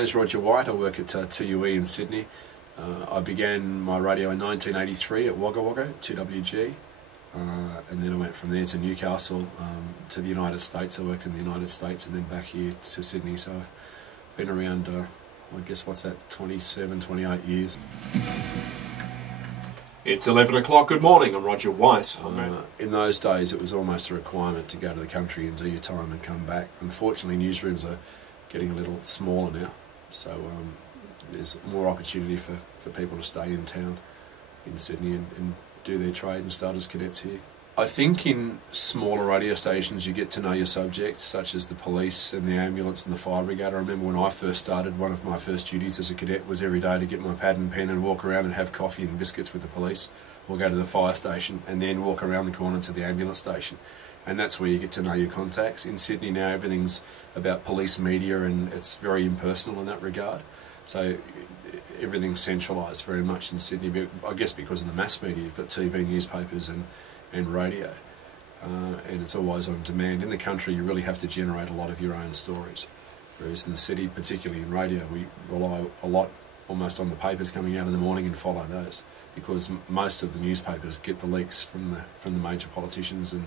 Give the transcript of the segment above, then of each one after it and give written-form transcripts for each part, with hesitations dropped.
name's Roger White. I work at TUE in Sydney. I began my radio in 1983 at Wagga Wagga, 2WG, and then I went from there to Newcastle, to the United States. I worked in the United States and then back here to Sydney, so I've been around, I guess, what's that, 27, 28 years. It's 11 o'clock, good morning, I'm Roger White. In those days it was almost a requirement to go to the country and do your time and come back. Unfortunately, newsrooms are getting a little smaller now, so there's more opportunity for people to stay in town in Sydney and do their trade and start as cadets here. I think in smaller radio stations you get to know your subject, such as the police and the ambulance and the fire brigade. I remember when I first started, one of my first duties as a cadet was every day to get my pad and pen and walk around and have coffee and biscuits with the police, or go to the fire station and then walk around the corner to the ambulance station. And that's where you get to know your contacts. In Sydney now everything's about police media and it's very impersonal in that regard. So everything's centralised very much in Sydney, I guess because of the mass media. You've got TV, newspapers and radio, and it's always on demand. In the country you really have to generate a lot of your own stories, whereas in the city, particularly in radio, we rely a lot almost on the papers coming out in the morning and follow those, because most of the newspapers get the leaks from the major politicians and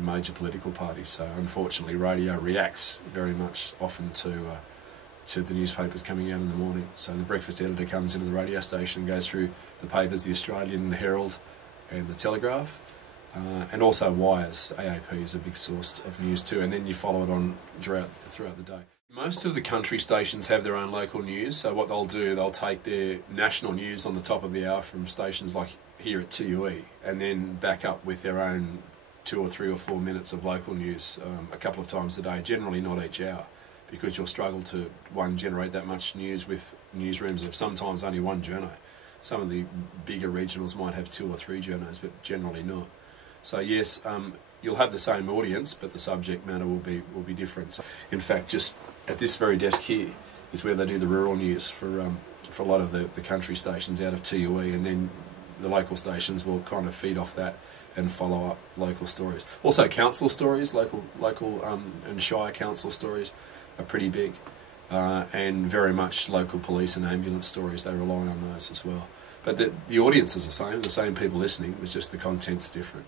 major political parties. So unfortunately radio reacts very much often to the newspapers coming out in the morning. So the breakfast editor comes into the radio station and goes through the papers, the Australian, the Herald and the Telegraph, and also Wires. AAP is a big source of news too, and then you follow it on throughout the day. Most of the country stations have their own local news, so what they'll do, they'll take their national news on the top of the hour from stations like here at TUE, and then back up with their own 2 or 3 or 4 minutes of local news a couple of times a day, generally not each hour, because you'll struggle to, one, generate that much news with newsrooms of sometimes only one journo. Some of the bigger regionals might have 2 or 3 journos, but generally not. So yes, you'll have the same audience, but the subject matter will be different. So, in fact, just at this very desk here is where they do the rural news for a lot of the country stations out of TUE, and then the local stations will kind of feed off that and follow up local stories. Also council stories, local and shire council stories are pretty big, and very much local police and ambulance stories. They rely on those as well. But the audience is the same people listening, it's just the content's different.